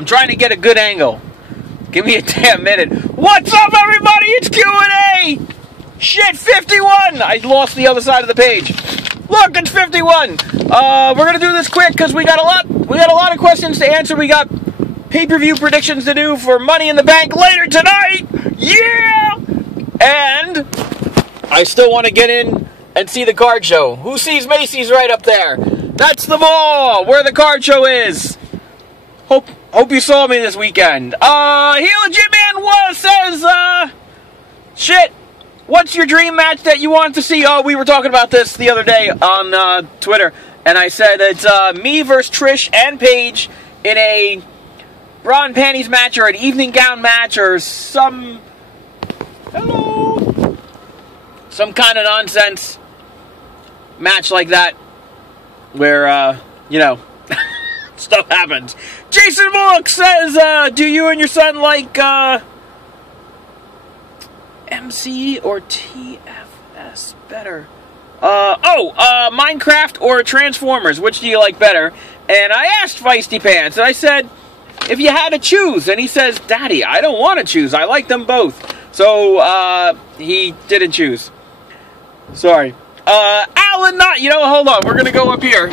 I'm trying to get a good angle. Give me a damn minute. What's up, everybody? It's Q&A! Shit, 51! I lost the other side of the page. Look, it's 51. We're gonna do this quick because we got a lot of questions to answer. We got pay-per-view predictions to do for Money in the Bank later tonight. Yeah! And I still want to get in and see the card show. Who sees Macy's right up there? That's the mall where the card show is. Hope you saw me this weekend. Here Legit Man says, shit. What's your dream match that you want to see? Oh, we were talking about this the other day on Twitter, and I said it's me versus Trish and Paige in a bra and panties match or an evening gown match or some kind of nonsense match like that where, stuff happens. Jason Bullock says, do you and your son like, MC or TFS better? Minecraft or Transformers? Which do you like better? And I asked Feisty Pants, and I said, if you had to choose, and he says, Daddy, I don't want to choose. I like them both. So, he didn't choose. Sorry. Alan, hold on. We're going to go up here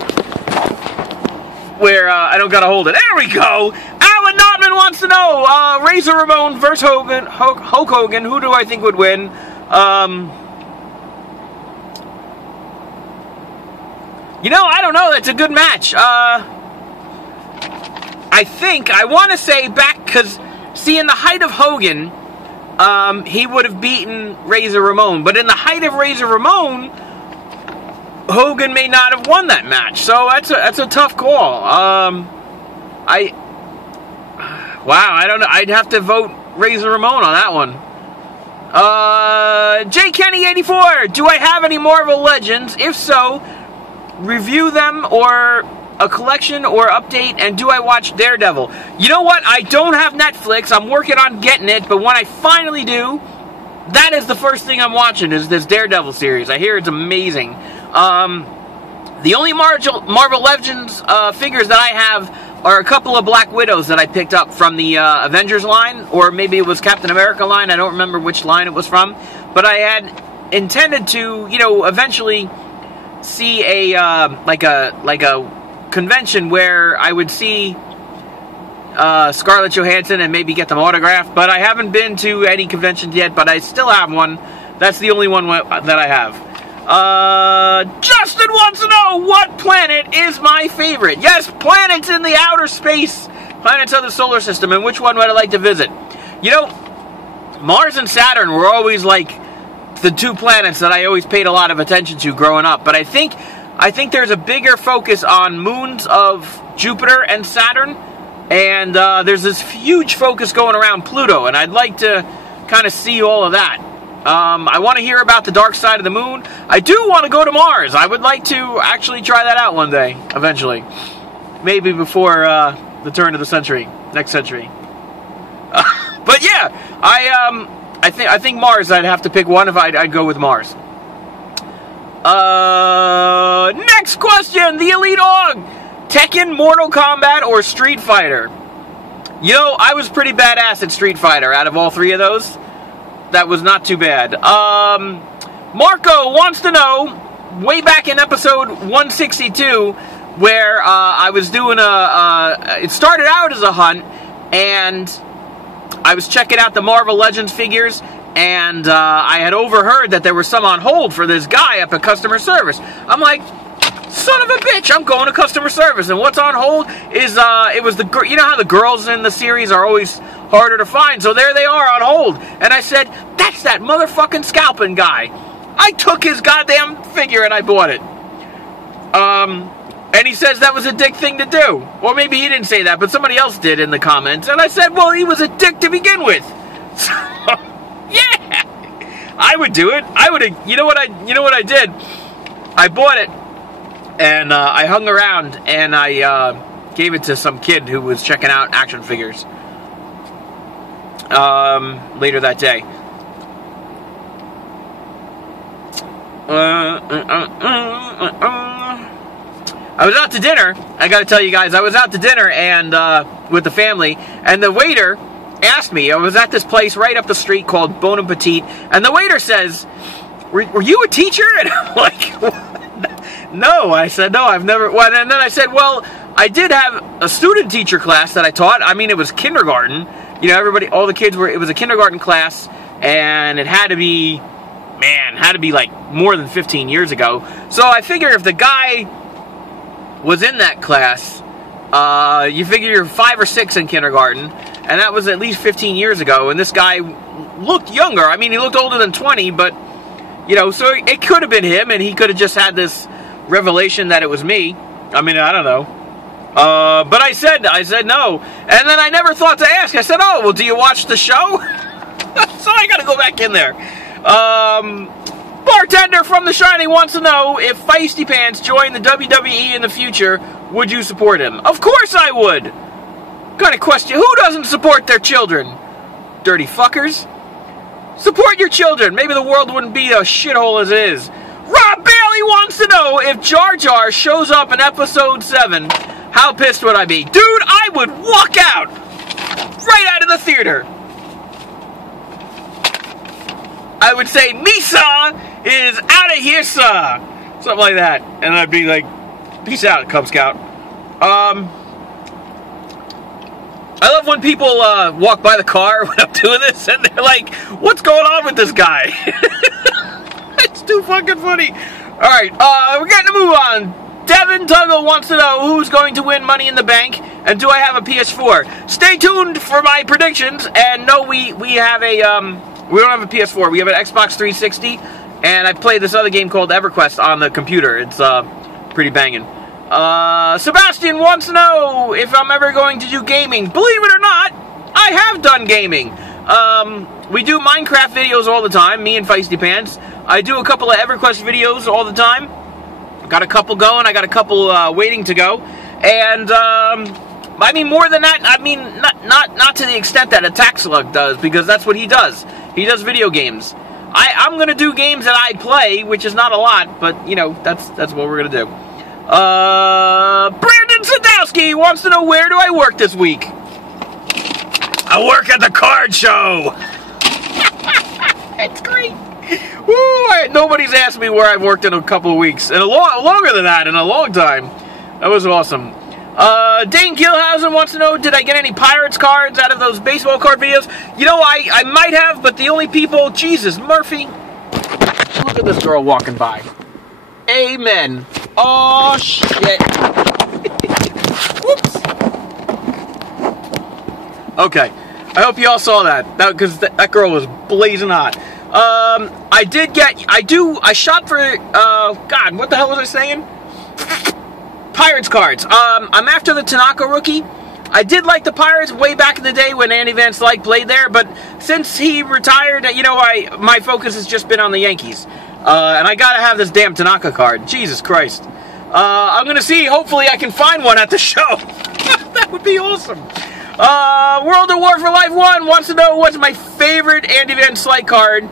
where I don't got to hold it. There we go. Alan Notman wants to know, Razor Ramon versus Hulk Hogan, who do I think would win? I don't know. That's a good match. I want to say back, because, see, in the height of Hogan, he would have beaten Razor Ramon. But in the height of Razor Ramon, Hogan may not have won that match. So that's a tough call. I don't know. I'd have to vote Razor Ramon on that one. J Kenny 84. Do I have any Marvel Legends? If so, review them or a collection or update. And do I watch Daredevil? You know what? I don't have Netflix. I'm working on getting it. But when I finally do, that is the first thing I'm watching. Is this Daredevil series? I hear it's amazing. The only Marvel Legends figures that I have are a couple of Black Widows that I picked up from the Avengers line, or maybe it was Captain America line. I don't remember which line it was from, but I had intended to, eventually see a like a convention where I would see Scarlett Johansson and maybe get them autographed. But I haven't been to any conventions yet, but I still have one. That's the only one that I have. Justin wants to know what planet is my favorite. Yes, planets in the outer space, planets of the solar system, and which one would I like to visit? Mars and Saturn were always like the two planets that I always paid a lot of attention to growing up. But I think there's a bigger focus on moons of Jupiter and Saturn, and there's this huge focus going around Pluto, and I'd like to kind of see all of that. I want to hear about the dark side of the moon. I do want to go to Mars. I would like to actually try that out one day, eventually. Maybe before the turn of the century, next century. But yeah, I think Mars. I'd have to pick one if I'd go with Mars. Next question: the Elite Og, Tekken, Mortal Kombat, or Street Fighter? I was pretty badass at Street Fighter. Out of all three of those, that was not too bad. Marco wants to know, way back in episode 162, where I was doing it started out as a hunt, and I was checking out the Marvel Legends figures, and I had overheard that there were some on hold for this guy up at customer service. I'm like, son of a bitch, I'm going to customer service, and what's on hold is, it was you know how the girls in the series are always harder to find, so there they are on hold, and I said, that's that motherfucking scalping guy. I took his goddamn figure and I bought it. And he says that was a dick thing to do. Or maybe he didn't say that, but somebody else did in the comments, and I said, well, he was a dick to begin with. So, yeah, I would do it. I would. You know what I did? I bought it, and I hung around, and I gave it to some kid who was checking out action figures. Later that day. I was out to dinner. I got to tell you guys, I was out to dinner and with the family, and the waiter asked me. I was at this place right up the street called Bon Appetit, and the waiter says, "Were you a teacher?" And I'm like, "No." I said, "No, I've never." Well, and then I said, "Well, I did have a student teacher class that I taught. I mean, it was kindergarten. You know, everybody, all the kids were. It was a kindergarten class, and it had to be, man, had to be like more than 15 years ago. So I figure if the guy was in that class, you figure you're 5 or 6 in kindergarten, and that was at least 15 years ago, and this guy looked younger. I mean, he looked older than 20, but, you know, so it could have been him, and he could have just had this revelation that it was me. I mean, I don't know. But I said no, and then I never thought to ask. I said, "Oh, well, do you watch the show?" So I got to go back in there. Bartender from The Shining wants to know, if Feisty Pants joined the WWE in the future, would you support him? Of course I would. What kind of question? Who doesn't support their children? Dirty fuckers. Support your children. Maybe the world wouldn't be a shithole as it is. Rob Bailey wants to know, if Jar Jar shows up in episode 7, how pissed would I be? Dude, I would walk out. Right out of the theater. I would say, "Misa is out of here, sir." Something like that. And I'd be like, "Peace out, Cub Scout." I love when people walk by the car when I'm doing this, and they're like, "What's going on with this guy?" It's too fucking funny. Alright, we're getting to move on. Devin Tuggle wants to know, who's going to win Money in the Bank, and do I have a PS4? Stay tuned for my predictions, and no, we have a, we don't have a PS4. We have an Xbox 360, and I played this other game called EverQuest on the computer. It's pretty banging. Sebastian wants to know if I'm ever going to do gaming. Believe it or not, I have done gaming. We do Minecraft videos all the time, me and Feisty Pants. I do a couple of EverQuest videos all the time. Got a couple going. I got a couple waiting to go. And I mean, more than that, I mean, not to the extent that Attack Slug does, because that's what he does. He does video games. I'm going to do games that I play, which is not a lot, but, you know, that's what we're going to do. Brandon Sadowski wants to know, where do I work this week? I work at the card show. It's great. Woo, nobody's asked me where I've worked in a couple of weeks. And longer than that, in a long time. That was awesome. Dane Gilhausen wants to know, did I get any Pirates cards out of those baseball card videos? You know, I might have, but the only people... Jesus, Murphy. Look at this girl walking by. Amen. Oh, shit. Whoops. Okay. I hope you all saw that. Because that girl was blazing hot. I shot for, God, what the hell was I saying? Pirates cards. I'm after the Tanaka rookie. I did like the Pirates way back in the day when Andy Van Slyke played there, but since he retired, you know, my focus has just been on the Yankees. And I gotta have this damn Tanaka card. Jesus Christ. I'm gonna see, hopefully I can find one at the show. That would be awesome. World of War for Life 1 wants to know, what's my favorite Andy Van Slyke card?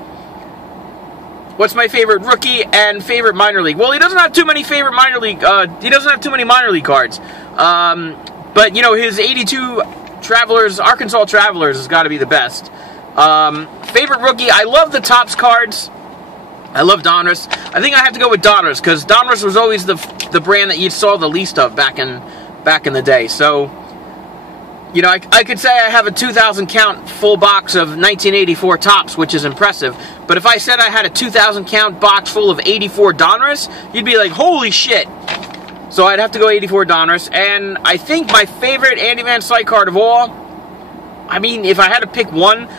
What's my favorite rookie and favorite minor league? Well, he doesn't have too many favorite minor league. He doesn't have too many minor league cards. But you know, his 82 Travelers, Arkansas Travelers, has got to be the best. Favorite rookie? I love the Topps cards. I love Donruss. I think I have to go with Donruss because Donruss was always the brand that you saw the least of back in the day. So, you know, I could say I have a 2,000 count full box of 1984 Topps, which is impressive. But if I said I had a 2,000 count box full of 84 Donruss, you'd be like, holy shit. So I'd have to go 84 Donruss. And I think my favorite Andy Van Slyke card of all, I mean, if I had to pick one,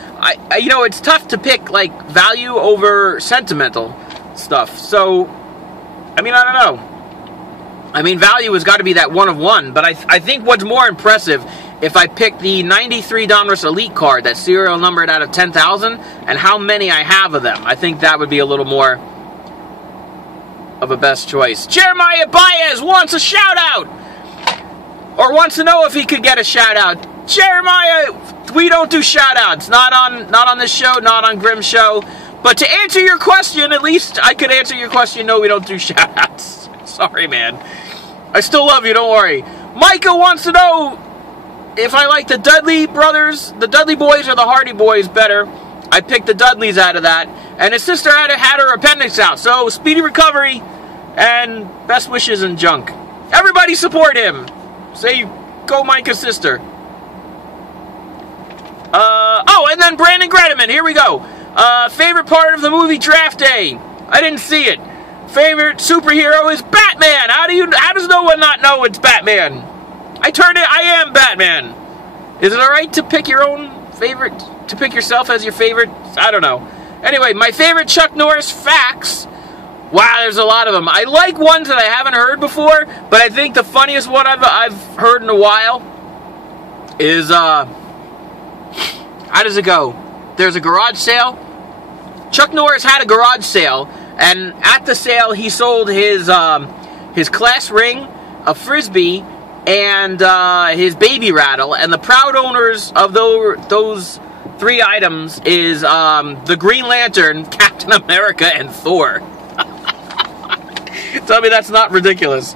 you know, it's tough to pick, like, value over sentimental stuff. So, I mean, I don't know. I mean, value has got to be that one of one. But I think what's more impressive, if I pick the 93 Donruss Elite card, that serial numbered out of 10,000, and how many I have of them, I think that would be a little more of a best choice. Jeremiah Baez wants a shout-out! Or wants to know if he could get a shout-out. Jeremiah, we don't do shout-outs. Not on this show, not on Grimm's show. But to answer your question, at least I could answer your question, no, we don't do shout-outs. Sorry, man. I still love you, don't worry. Micah wants to know if I like the Dudley brothers, the Dudley boys, or the Hardy boys better. I picked the Dudleys out of that. And his sister had her appendix out. So, speedy recovery and best wishes and junk. Everybody support him. Say, go Micah's sister. Oh, and then Brandon Gredeman. Here we go. Favorite part of the movie Draft Day. I didn't see it. Favorite superhero is Batman. How does no one not know it's Batman? I am Batman. Is it alright to pick your own favorite, to pick yourself as your favorite? I don't know. Anyway, my favorite Chuck Norris facts. Wow, there's a lot of them. I like ones that I haven't heard before, but I think the funniest one I've heard in a while is, how does it go? There's a garage sale. Chuck Norris had a garage sale, and at the sale he sold his class ring, a Frisbee, and his baby rattle, and the proud owners of those 3 items is the Green Lantern, Captain America, and Thor. Tell me that's not ridiculous.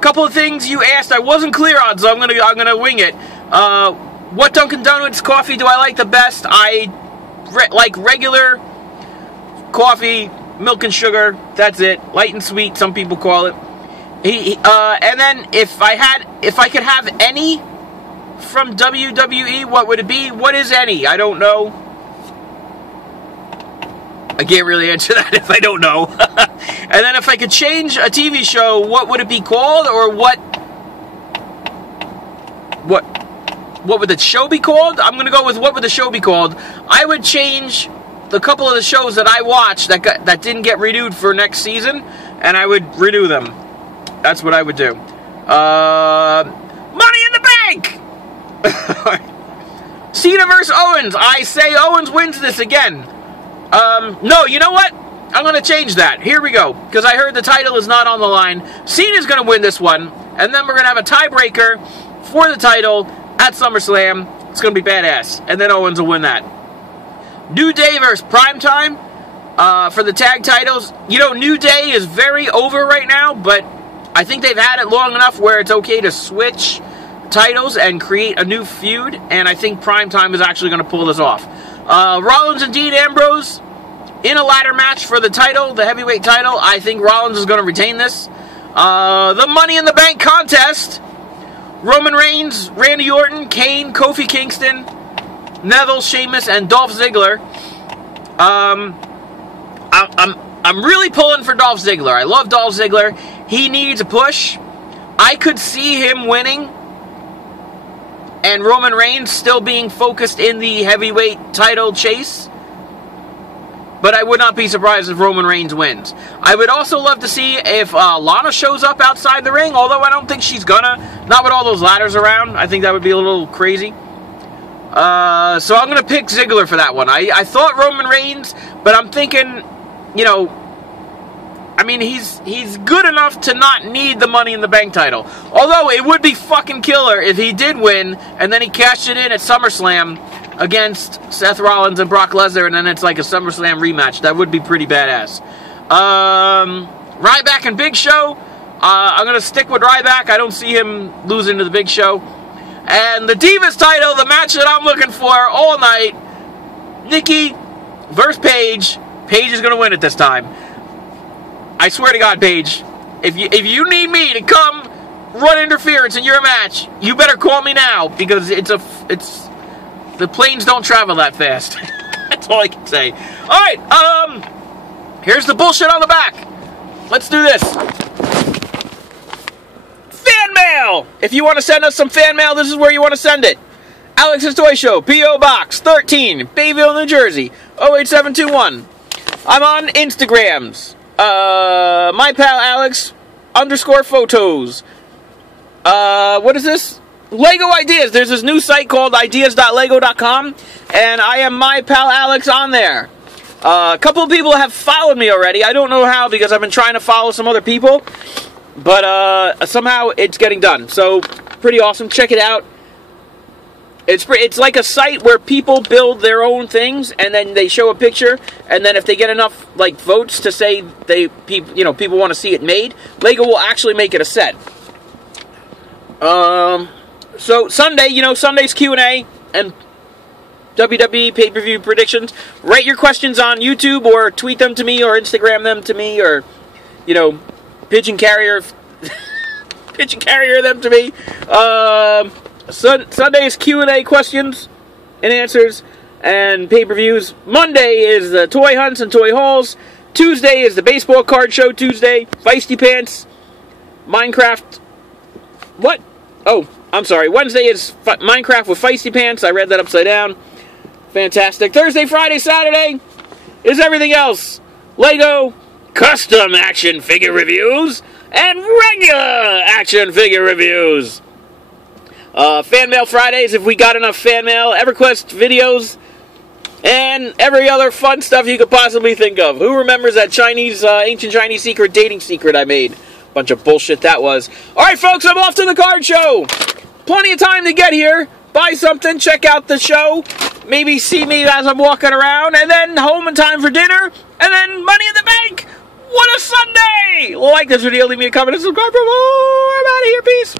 Couple of things you asked I wasn't clear on, so I'm gonna wing it. What Dunkin' Donuts coffee do I like the best? I like regular coffee, milk and sugar. That's it. Light and sweet, some people call it. And then if I could have any from WWE, what would it be? What is any? I don't know. I can't really answer that if I don't know. And then if I could change a TV show, what would it be called? Or what would the show be called? I'm going to go with what would the show be called. I would change the couple of the shows that I watched that didn't get renewed for next season, and I would renew them. That's what I would do. Money in the Bank! Cena versus Owens. I say Owens wins this again. No, you know what? I'm going to change that. Here we go. Because I heard the title is not on the line. Cena's going to win this one. And then we're going to have a tiebreaker for the title at SummerSlam. It's going to be badass. And then Owens will win that. New Day versus Primetime for the tag titles. You know, New Day is very over right now, but I think they've had it long enough where it's okay to switch titles and create a new feud, and I think Primetime is actually going to pull this off. Rollins and Dean Ambrose in a ladder match for the title, the heavyweight title. I think Rollins is going to retain this. The Money in the Bank contest. Roman Reigns, Randy Orton, Kane, Kofi Kingston, Neville, Sheamus, and Dolph Ziggler. I'm really pulling for Dolph Ziggler. I love Dolph Ziggler. He needs a push. I could see him winning and Roman Reigns still being focused in the heavyweight title chase. But I would not be surprised if Roman Reigns wins. I would also love to see if Lana shows up outside the ring, although I don't think she's gonna. Not with all those ladders around. I think that would be a little crazy. So I'm going to pick Ziggler for that one. I thought Roman Reigns, but I'm thinking, you know, I mean, he's good enough to not need the Money in the Bank title. Although, it would be fucking killer if he did win, and then he cashed it in at SummerSlam against Seth Rollins and Brock Lesnar, and then it's like a SummerSlam rematch. That would be pretty badass. Ryback and Big Show. I'm going to stick with Ryback. I don't see him losing to the Big Show. And the Divas title, the match that I'm looking for all night. Nikki versus Paige. Paige is going to win it this time. I swear to God, Paige, if you need me to come run interference in your match, you better call me now, because the planes don't travel that fast. That's all I can say. All right, here's the bullshit on the back. Let's do this. Fan mail. If you want to send us some fan mail, this is where you want to send it. Alex's Toy Show, P.O. Box 13, Bayville, New Jersey, 08721. I'm on Instagrams. My pal Alex _photos. What is this? Lego Ideas. There's this new site called ideas.lego.com, and I am my pal Alex on there. A couple of people have followed me already. I don't know how, because I've been trying to follow some other people, but somehow it's getting done. So, pretty awesome. Check it out. It's like a site where people build their own things, and then they show a picture, and then if they get enough like votes to say people want to see it made, Lego will actually make it a set. So Sunday, Sunday's Q&A and WWE pay-per-view predictions. Write your questions on YouTube or tweet them to me or Instagram them to me or pigeon carrier them to me. Sunday is Q&A, questions and answers, and pay-per-views. Monday is the toy hunts and toy hauls. Tuesday is the baseball card show Tuesday. Feisty Pants. Minecraft. What? Oh, I'm sorry. Wednesday is Minecraft with Feisty Pants. I read that upside down. Fantastic. Thursday, Friday, Saturday is everything else. Lego custom action figure reviews and regular action figure reviews. Fan mail Fridays, if we got enough fan mail, EverQuest videos, and every other fun stuff you could possibly think of. Who remembers that ancient Chinese secret dating secret I made? Bunch of bullshit that was. Alright folks, I'm off to the card show. Plenty of time to get here. Buy something, check out the show, maybe see me as I'm walking around, and then home in time for dinner, and then money in the bank. What a Sunday! Like this video, leave me a comment and subscribe for more. I'm out of here, peace.